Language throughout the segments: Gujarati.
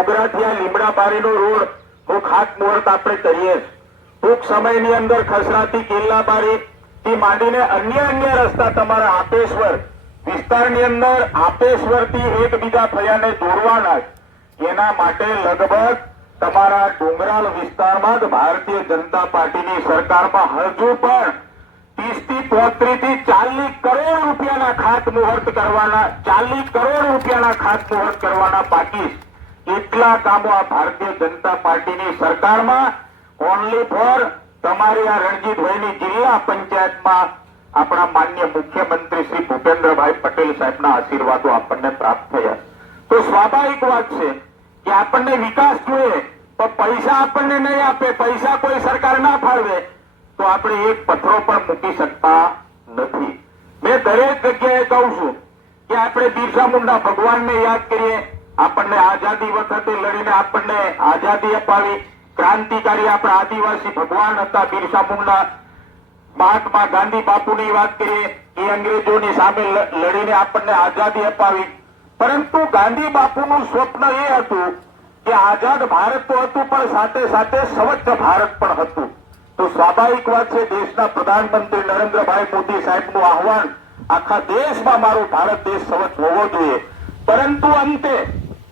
મોગરાથી લીમડાબારીનો રોડ નું ખાતમુહૂર્ત આપણે કરીએ. ટૂંક સમયની અંદર ખસરાથી કિલ્લાબારી થી માંડીને અન્ય રસ્તા તમારા આપેશ્વર વિસ્તારની અંદર આપેશ્વરથી એકબીજા ફળિયાને જોડવાના. એના માટે લગભગ તમારા ડુંગરાળ વિસ્તારમાં જ ભારતીય જનતા પાર્ટીની સરકારમાં હજુ પણ 30 થી 35 થી 40 કરોડ રૂપિયાના ખાતમુહૂર્ત કરવાના 40 કરોડ રૂપિયાના ખાતમુહૂર્ત કરવાના બાકી. એટલા કામો આ ભારતીય જનતા પાર્ટીની સરકારમાં ઓનલી ફોર તમારી આ રણજીતભાઈની જિલ્લા પંચાયતમાં આપણા માન્ય મુખ્યમંત્રી શ્રી ભૂપેન્દ્રભાઈ પટેલ સાહેબના આશીર્વાદો આપણને પ્રાપ્ત થયા. તો સ્વાભાવિક વાત છે કે આપણને વિકાસ જોઈએ, પણ પૈસા આપણને નહીં આપે, પૈસા કોઈ સરકાર ના ફાળવે તો આપણે એક પથ્થરો પણ મૂકી શકતા નથી. મેં દરેક જગ્યાએ કહું છું કે આપણે બિરસા મુંડા ભગવાનને યાદ કરીએ. આપણને આઝાદી વખતે લડીને આપણને આઝાદી અપાવી ક્રાંતિકારી આપણા આદિવાસી ભગવાન હતા બિરસા મુંડા. મહાત્મા ગાંધી બાપુની વાત કરીએ, એ અંગ્રેજોની સામે લડીને આપણને આઝાદી અપાવી. પરંતુ ગાંધી બાપુનું સ્વપ્ન એ હતું કે આઝાદ ભારત તો હતું, પણ સાથે સાથે સ્વચ્છ ભારત પણ હતું. તો સ્વાભાવિક વાત છે, દેશના પ્રધાનમંત્રી નરેન્દ્રભાઈ મોદી સાહેબનું આહવાન આખા દેશમાં મારો ભારત દેશ સ્વચ્છ હોવો જોઈએ. પરંતુ અંતે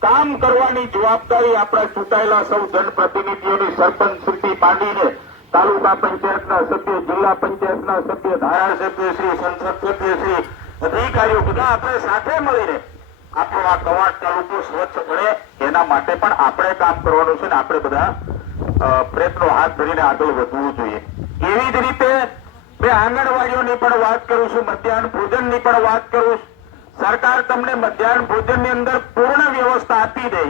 કામ કરવાની જવાબદારી આપણા ચૂંટાયેલા સૌ જનપ્રતિનિધિઓની સરપંચથી માંડીને તાલુકા પંચાયતના સભ્ય, જિલ્લા પંચાયતના સભ્ય, ધારાસભ્યશ્રી, સંસદ સભ્યશ્રી, અધિકારીઓ બધા આપણે સાથે મળીને આપણો આ કવાડ તાલુકો સ્વચ્છ બને એના માટે પણ આપણે કામ કરવાનું છે ને આપણે બધા પ્રયત્નો હાથ ધરીને આગળ વધવું જોઈએ. એવી જ રીતે મેં આંગણવાડીઓની પણ વાત કરું છું, મધ્યાહન ભોજનની પણ વાત કરું છું. સરકાર તમને મધ્યાહન ભોજનની અંદર પૂર્ણ વ્યવસ્થા આપી દે.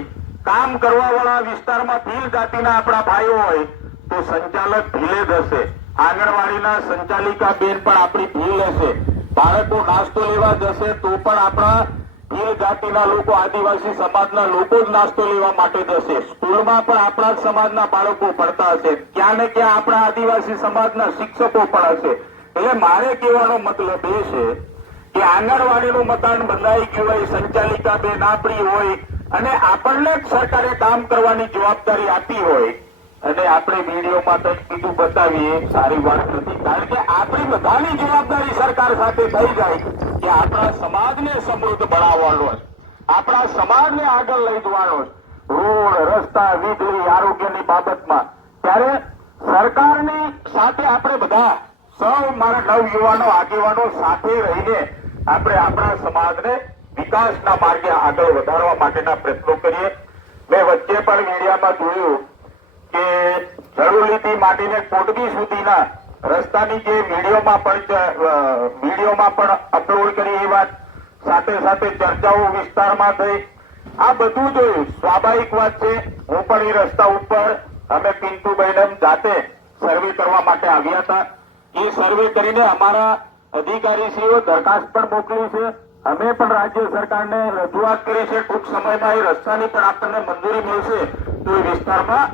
કામ કરવા વાળા વિસ્તારમાં ભીલ જાતિના આપણા ભાઈઓ હોય તો સંચાલક ભીલે જ હશે, આંગણવાડીના સંચાલિકા બેન પણ આપણી ભીલ હશે. બાળકો નાસ્તો લેવા જશે તો પણ આપણા ભીલ જાતિના લોકો, આદિવાસી સમાજના લોકો જ નાસ્તો લેવા માટે જશે. સ્કૂલમાં પણ આપણા સમાજના બાળકો ભણતા હશે, ક્યાં ને ક્યાં આપણા આદિવાસી સમાજના શિક્ષકો પણ હશે. એટલે મારે કહેવાનો મતલબ એ છે કે આંગણવાડીનું મકાન બંધાઈ ગયું હોય, સંચાલિકા બેન આપણી હોય અને આપણને જ સરકારે કામ કરવાની જવાબદારી આપી હોય અને આપણે વિડીયોમાં તો બીજું બતાવીએ સારી વાત નથી. કારણ કે આપણી બધાની જવાબદારી સરકાર સાથે થઈ જાય કે આપણા સમાજને સમૃદ્ધ બનાવવાનો છે, આપણા સમાજને આગળ લઈ જવાનો છે, રોડ, રસ્તા, વીજળી, આરોગ્યની બાબતમાં. ત્યારે સરકારની સાથે આપણે બધા સૌ મારા નવયુવાનો, આગેવાનો સાથે રહીને આપણે આપણા સમાજને વિકાસના માર્ગે આગળ વધારવા માટેના પ્રયત્નો કરીએ. મેં વચ્ચે પણ મીડિયામાં જોયું કે ઝડુલીથી માંડીને કોટબી સુધીના રસ્તાની જે વિડીયોમાં પણ અપલોડ કરી એ વાત, સાથે સાથે ચર્ચાઓ વિસ્તારમાં થઈ, આ બધું જોયું. સ્વાભાવિક વાત છે, હું પણ એ રસ્તા ઉપર અમે પિન્ટુભાઈને જાતે સર્વે કરવા માટે આવ્યા હતા. એ સર્વે કરીને અમારા અધિકારીશ્રીઓ દરખાસ્ત પણ મોકલી છે. અમે પણ રાજ્ય સરકારને રજૂઆત કરી છે. ટૂંક સમયમાં એ રસ્તાની પણ આપણને મંજૂરી મળશે તો એ વિસ્તારમાં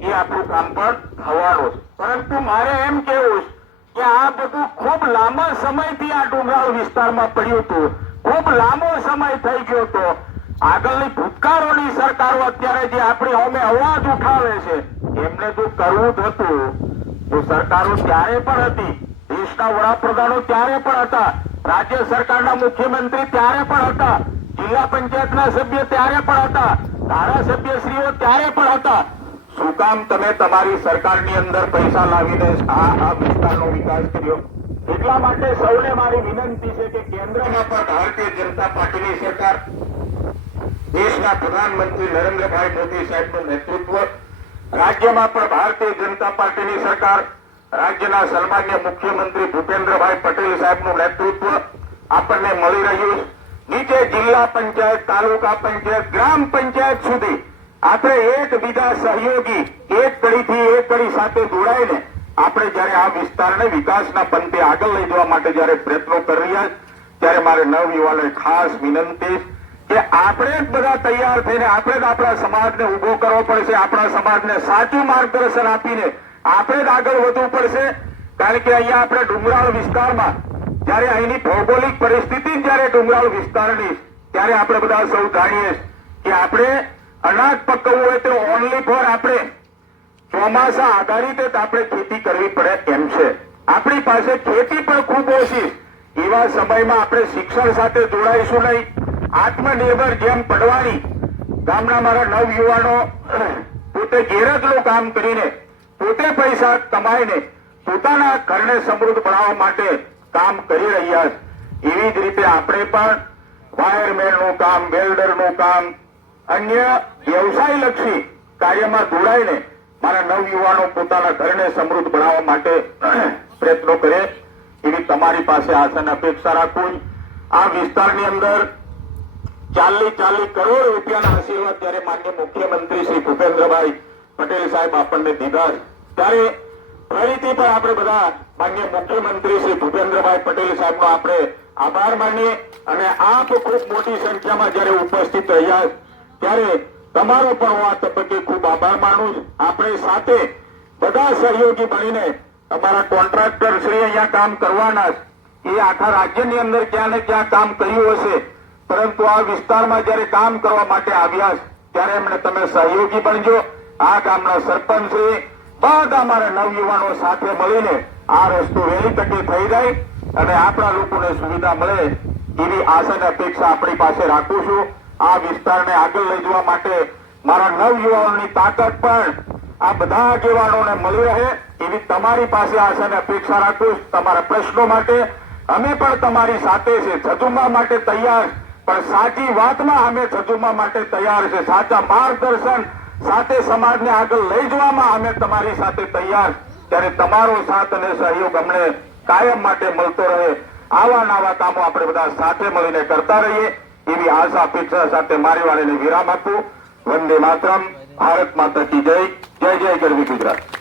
એ આપણું કામ પણ થવાનું છે. પરંતુ મારે એમ કહેવું છે કે આ બધું ખૂબ લાંબા સમયથી આ ડુંગરાળ વિસ્તારમાં પડ્યું હતું, ખૂબ લાંબો સમય થઈ ગયો હતો. આગળની ભૂતકાળોની સરકારો અત્યારે જે આપણી સામે અવાજ ઉઠાવે છે એમને જો કરવું જ હતું તો સરકારો ત્યારે પણ હતી, દેશના વડાપ્રધાનો ત્યારે પણ હતા, રાજ્ય સરકારના મુખ્યમંત્રી ત્યારે પણ હતા, જિલ્લા પંચાયતના સભ્ય ત્યારે પણ હતા, ધારાસભ્યશ્રીઓ ત્યારે પણ હતા. શું કામ તમે તમારી સરકારની અંદર પૈસા લાવીને આ વિસ્તારનો વિકાસ કર્યો? એટલા માટે સૌને મારી વિનંતી છે કે કેન્દ્રમાં પણ ભારતીય જનતા પાર્ટીની સરકાર, દેશના પ્રધાનમંત્રી નરેન્દ્રભાઈ મોદી સાહેબનું નેતૃત્વ, રાજ્યમાં પણ ભારતીય જનતા પાર્ટીની સરકાર, રાજ્યના સન્માન્ય મુખ્યમંત્રી ભૂપેન્દ્રભાઈ પટેલ સાહેબનું નેતૃત્વ આપણને મળી રહ્યું. નીચે જિલ્લા પંચાયત, તાલુકા પંચાયત, ગ્રામ પંચાયત સુધી આપણે એકબીજા સહયોગી એક કડીથી એક કડી સાથે જોડાઈને આપણે જયારે આ વિસ્તારને વિકાસના પંથે આગળ લઈ જવા માટે જયારે પ્રયત્નો કરી રહ્યા ત્યારે મારે નવયુવાનોને ખાસ વિનંતી કે આપણે જ બધા તૈયાર થઈને આપણે જ આપણા સમાજને ઉભો કરવો પડશે, આપણા સમાજને સાચું માર્ગદર્શન આપીને આપણે જ આગળ વધવું પડશે. કારણ કે અહીંયા આપણે ડુંગરાળ વિસ્તારમાં જયારે અહીંની ભૌગોલિક પરિસ્થિતિ જયારે ડુંગરાળ વિસ્તારની ત્યારે આપણે બધા સૌ જાણીએ કે આપણે અનાજ પકવવું હોય તો ઓનલી ફોર આપણે ચોમાસા આધારિત જ આપણે ખેતી કરવી પડે એમ છે. આપણી પાસે ખેતી પણ ખૂબ ઓછી. એવા સમયમાં આપણે શિક્ષણ સાથે જોડાઈશું નહીં. આત્મનિર્ભર જેમ પડવાની ગામના મારા નવયુવાનો પોતે ગેરજનું કામ કરીને પોતે પૈસા કમાઈને પોતાના ઘરને સમૃદ્ધ બનાવવા માટે કામ કરી રહ્યા છે. એવી જ રીતે આપણે પણ વાયરમેનનું કામ, વેલ્ડરનું કામ, અન્ય વ્યવસાયલક્ષી કાર્યમાં જોડાઈને મારા નવયુવાનો પોતાના ઘરને સમૃદ્ધ બનાવવા માટે પ્રયત્નો કરે એવી તમારી પાસે આશા અને અપેક્ષા રાખું. આ વિસ્તારની અંદર 40 કરોડ રૂપિયાના આશીર્વાદ જ્યારે માન્ય મુખ્યમંત્રી શ્રી ભૂપેન્દ્રભાઈ પટેલ સાહેબ આપણને દીધા ત્યારે ફરીથી પણ આપણે બધા માન્ય મુખ્યમંત્રી શ્રી ભૂપેન્દ્રભાઈ પટેલ સાહેબનો આપણે આભાર માનીએ અને આપ ખૂબ મોટી સંખ્યામાં જ્યારે ઉપસ્થિત રહ્યા ત્યારે તમારો પણ હું આ તબક્કે ખૂબ આભાર માનું છું. આપણે સાથે બધા સહયોગી બનીને તમારા કોન્ટ્રાક્ટર શ્રી અહીંયા કામ કરવાના એ આખા રાજ્યની અંદર ક્યાં ને ક્યાં કામ કર્યું હશે, પરંતુ આ વિસ્તારમાં જ્યારે કામ કરવા માટે આવ્યા ત્યારે એમને તમે સહયોગી બનજો. આ ગામના સરપંચ શ્રી બધા અમારા નવયુવાનો સાથે મળીને આ રસ્તો વહેલી તકે થઈ જાય અને આપણા લોકોને સુવિધા મળે એવી આશા અને અપેક્ષા આપણી પાસે રાખું છું. આ વિસ્તારને આગળ લઈ જવા માટે મારા નવયુવાનોની તાકાત પણ આ બધા આગેવાનોને મળી રહે એવી તમારી પાસે આશા અને અપેક્ષા રાખું. તમારા પ્રશ્નો માટે અમે પણ તમારી સાથે છે, ઝઝુમવા માટે તૈયાર, પણ સાચી વાતમાં અમે ઝઝુમવા માટે તૈયાર છે. સાચા માર્ગદર્શન સાથે સમાજને આગળ લઈ જવામાં અમે તમારી સાથે તૈયાર. ત્યારે તમારો સાથ અને સહયોગ અમને કાયમ માટે મળતો રહે. આવા નવા કામો આપણે બધા સાથે મળીને કરતા રહીએ એવી આશા અપેક્ષા સાથે મારી વાણીને વિરામ આપું. વંદે માતરમ. ભારત માતા કી જય. જય જય ગરવી ગુજરાત.